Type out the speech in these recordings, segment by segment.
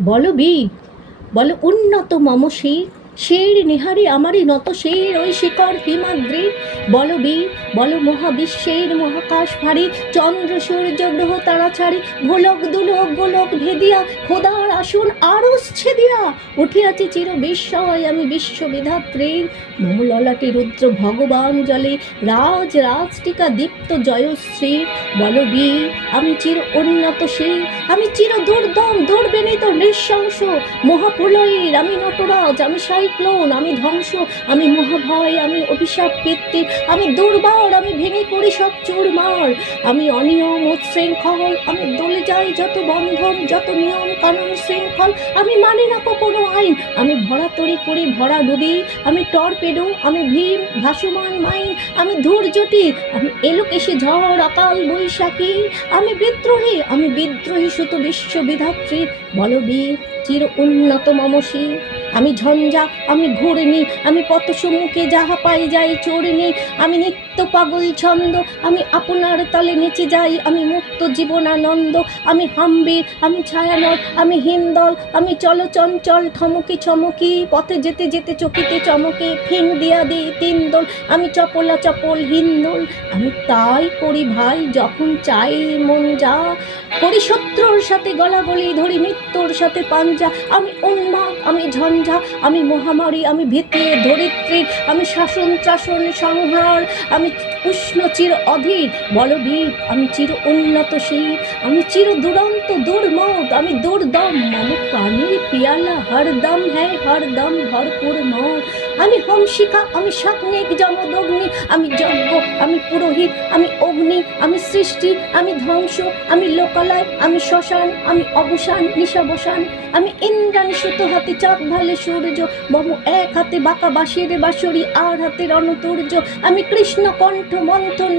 বল বীর, বল উন্নত মম শির, শের নিহারি আমারই নত শের ওই শিকড় হিমাদ্রি। বল বীর, বল মহাবিশ্বের মহাকাশ ভারী, চন্দ্র সূর্য গ্রহ তারা ছাড়ি, ভোলক দুলোক গোলক ভেদিয়া, খোদার আসন আরস ছেদিয়া উঠিয়াছি চির বিস্ময় আমি বিশ্ববিধাত্রীর। মম ললাটে রুদ্র ভগবান জলে, রাজ রাজটিকা দীপ্ত জয়শ্রী। বল বীর, আমি চির উন্নত শির, আমি চির দুর্দম দুর্বিনীত নৃশংস, মহাপ্রলয়ের আমি নটরাজ, আমি সাইক্লোন, আমি ধ্বংস, আমি মহাভয়, আমি অভিশাপ পিতৃ, আমি দুর্বার, আমি ভেঙে করি সব চুরমার, আমি অনিয়ম উচ্ছৃঙ্খল, আমি দলে যাই যত বন্ধন, যত নিয়ম কানুন শৃঙ্খল, আমি মানি না কোনো আইন, আমি ভরা তরি করি ভরা ডুবি, আমি টর্পেডো, আমি ভীম ভাসমান মাইন, আমি ধূর্যটি, আমি এলোকেশে ঝড় অকাল বৈশাখী, আমি বিদ্রোহী, আমি বিদ্রোহী সুত বিশ্ববিধাত্রী। বল বীর, চির উন্নত মম শির, আমি ঝঞ্ঝা, আমি ঘূর্ণি, আমি পথ সম্মুখে যাহা পাই যাই চূর্ণি, আমি নিত্য পাগল ছন্দ, আমি আপনার তলে নেচে যাই, আমি মুক্ত জীবনানন্দ, আমি হাম্বির, আমি ছায়ানট, আমি হিন্দল, আমি চলচঞ্চল ঠমকি চমকি, পথে যেতে যেতে চকিতে চমকে ফিং দিয়া দিই তিন দোল, আমি চপলা চপল হিন্দোল, আমি তাই করি ভাই যখন চাই মন যা, করি শত্রুর সাথে গলাগলি, ধরি মৃত্যুর সাথে পাঞ্জা, আমি উন্মাদ, আমি ঝঞ্ঝা, আমি মহামারী, আমি ভীতি ধরিত্রীর, আমি শাসন ত্রাসন সংহার, আমি উষ্ণ চির অধীর। বল বীর, আমি চির উন্নত শির, আমি চির দুরন্ত দুর্মদ, আমি দুর্দম, মম পানির পিয়ালা হরদম হ্যাঁ হরদম ভরপুর মদ, আমি হংসিকা, আমি শাকনিক যমদগ্নি, আমি যজ্ঞ, আমি পুরোহিত, আমি অগ্নি, আমি সৃষ্টি, আমি ধ্বংস, আমি লোকালয়, আমি শ্মশান, আমি অবসান নিশাবসান, আমি ইন্দ্রাণী সুত হাতে চাঁদ ভালে সূর্য, মম এক হাতে বাঁকা বাঁশের বাঁশরি, আর হাতে রণতুর্য, আমি কৃষ্ণ কণ্ঠ মন্থন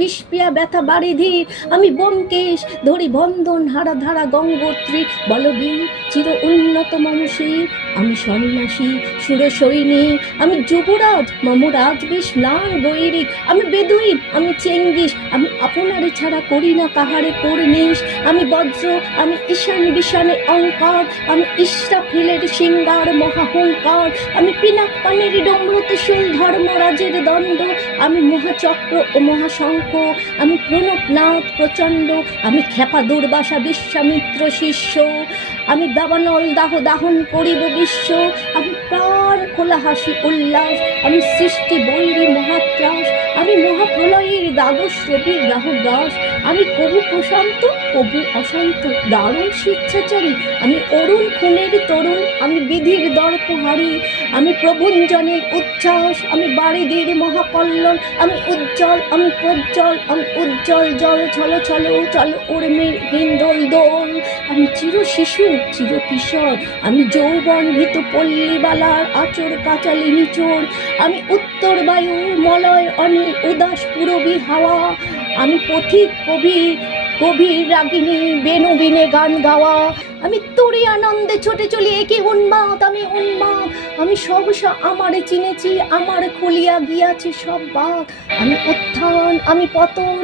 বিষপিয়া ব্যথা বারিধি, আমি ব্যোমকেশ ধরি বন্ধন হারা ধারা গঙ্গোত্রী। বল বীর, চির উন্নত মম শির, আমি সন্ন্যাসী সুর সৈনিক, আমি যুবরাজ মম রাজবেশ ম্লান গৈরিক, আমি বেদুইন, আমি চেঙ্গিস, আমি আপনারে ছাড়া করি না কাহারে কর্নিশ, আমি বজ্র, আমি ঈশান বিশানে অঙ্কার, আমি ইসরাফিলের সিঙ্গার মহাহংকার, আমি পিনাক পানের ডমরু ত্রিশূল ধর্মরাজের দণ্ড, আমি মহাচক্র ও মহাশঙ্খ, আমি প্রণবনাথ প্রচণ্ড, আমি ক্ষেপা দুর্বাসা বিশ্বামিত্র শিষ্য, আমি দাবানল দাহ দাহন করিব বিশ্ব, আমি প্রাণ খোলা হাসি উল্লাস, আমি সৃষ্টি বৈরী মহাত্রাস, আমি মহাপ্রলয়ের দ্বাদশ রবির রাহু দাস, আমি কবু প্রশান্ত কবু অশান্ত দারুণ স্বেচ্ছাচারী, আমি অরুণ খুনের তরুণ, আমি বিধির দর্পহারী, আমি প্রভঞ্জনের উচ্ছ্বাস, আমি বারিধির মহাকল্লোল, আমি উজ্জ্বল, আমি প্রজ্জ্বল, আমি উজ্জ্বল জল ছল ছল চল উর্মির হিন্দোল দোল, আমি চির শিশু চির কিশোর, আমি যৌবন ভীত পল্লীবালার আচর কাচালি নিচোর, আমি উত্তর বায়ু মলয় অনিল উদাস পুরবী হাওয়া, আমি পথিক কবি গভীর রাগিনী বেনুবিনে গান গাওয়া, আমি তোরে আনন্দে ছোটে চলি একে উন্মাদ, আমি উন্মাদ, আমি সহসা আমারে চিনেছি, আমার খুলিয়া গিয়াছে সব বাঘ, আমি উত্থান, আমি পতন,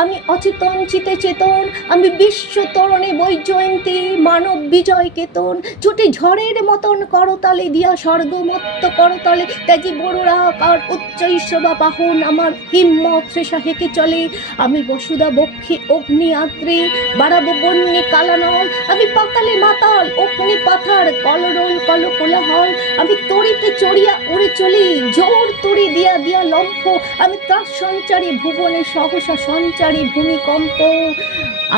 আমি অচেতন চিতে চেতন, আমি বিশ্ব তরণে বৈজয়ন্তী মানব বিজয় কেতন, ছুটে ঝড়ের মতন করতালে দিয়া স্বর্গমত্ত করতলে, ত্যাজি বড়রা আর উচ্চ ঈশ্ববা বাহন আমার হিম্মত শ্রেষা হেঁকে চলে, আমি বসুদা বক্ষে অগ্নি আদ্রে বাড়াবো বন্যে কালানল, আমি পাতালে মাতাল অগ্নি পাথার কলরোল কল কোলাহল, আমি তড়িতে চড়িয়া উড়ে চলি জোর তড়ি দিয়া দিয়া লম্ফ, আমি তার সঞ্চারী ভুবনে সহসা সঞ্চারী ভূমিকম্প,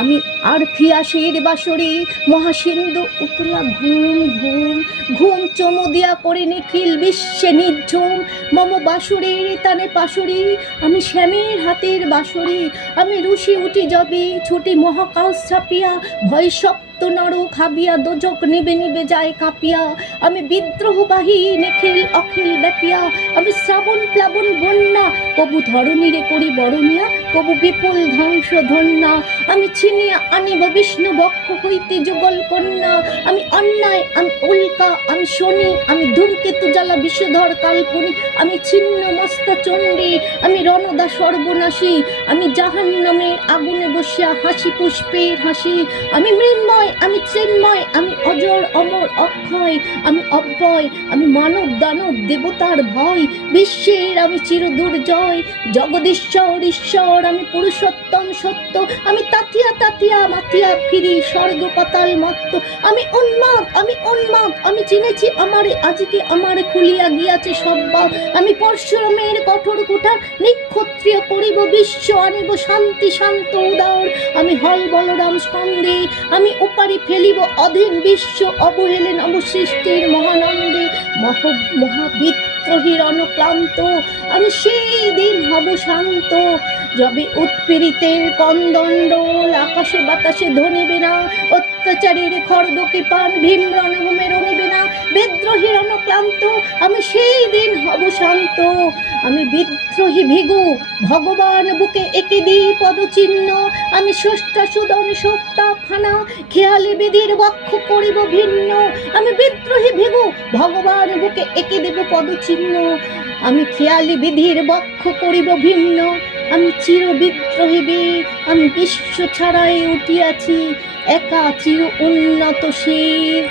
আমি আর ফিয়াসের বাসরে মহাসিন্ধু উতলা ঘুম ঘুম ঘুম চমু দিয়া করে নিখিল বিশ্বে নির্ঝুম, মম বাসুরের তানে পাশরি, আমি শ্যামের হাতের বাসরি, আমি রুশি উঠি যাবি ছুটি মহাকাশ ছাপিয়া, ভয় সপ্ত নর খাবিয়া দোজক নিবে নিবে যায় কাঁপিয়া, আমি বিদ্রোহবাহী নিখিল অখিল ব্যাপিয়া, আমি শ্রাবণ প্লাবন বন্যা কবু ধরণীরে করি বরণিয়া, কবু বিপুল ধ্বংস ধন্যা, আমি ছিনিয়া আনিব বিষ্ণু বক্ষ হইতে যুগল কন্যা, আমি অন্যায়, আমি উল্কা, আমি শনি, আমি ধূমকেতু জ্বালা বিষধর কাল্পনিক, আমি ছিন্ন মস্তা চণ্ডী, আমি রণদা সর্বনাশী, আমি জাহান্নামের আগুনে বসিয়া হাসি পুষ্পের হাসি, আমি মৃন্ময়, আমি চিন্ময়, আমি অজর অমর অক্ষয়, আমি অব্যয়, আমি মানব দানব দেবতার ভয়, বিশ্বের আমি চির দুর্জয়, জগদীশ্বর ঈশ্বর, আমি পুরুষোত্তম সত্য, আমি তাতিয়া তাতিয়া মাতিয়া ফিরি স্বর্গ পাতাল মত্ত, আমি উন্মাদ, আমি উন্মাদ, আমি চিনেছি আমারে, আজকে আমারে খুলিয়া গিয়াছে সব বাদ, আমি পরশুরামের কঠোর কুঠার নিক্ষত্রিয় করিব বিশ্ব, আনিব শান্তি শান্ত উদার, আমি হল বলরাম স্কন্দে, আমি উপারি ফেলিব অধীন বিশ্ব, অবহেলে নব সৃষ্টির মহানন্দে, মহাবিদ্রোহীর অনক্লান্ত, আমি সেই দিন হব শান্ত, যবে উৎপীড়িতের কন্দণ্ডল আকাশে বাতাসে ধনিবে না, অত্যাচারীর খড়গ কৃপান ভীম রণভূমে রণিবে না, বিদ্রোহীর অনক্লান্ত, আমি সেই দিন হব শান্ত, আমি বিদ্রোহী ভিগু ভগবান বুকে এঁকে দিই পদচিহ্ন, আমি স্রষ্টা সুদন সত্তা ফানা খেয়ালি বিধির বক্ষ করিব ভিন্ন, আমি বিদ্রোহী ভিগু ভগবান বুকে এঁকে দেব পদচিহ্ন, আমি খেয়ালি বিধির বক্ষ করিব ভিন্ন, আমি চির বিদ্রোহী বীর, আমি বিশ্ব ছাড়াই উঠিয়াছি একা চির উন্নত শির।